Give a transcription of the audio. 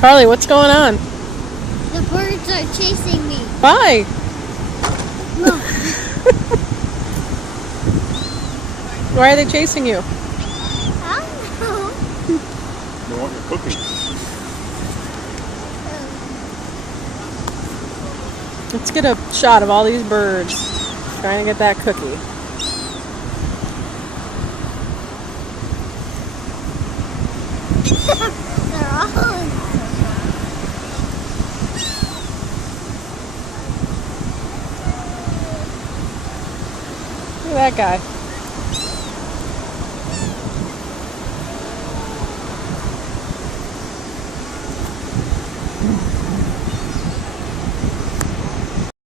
Carly, what's going on? The birds are chasing me. Why? Look. Why are they chasing you? I don't know. They want your cookie. Let's get a shot of all these birds trying to get that cookie. They're all. Look at that guy.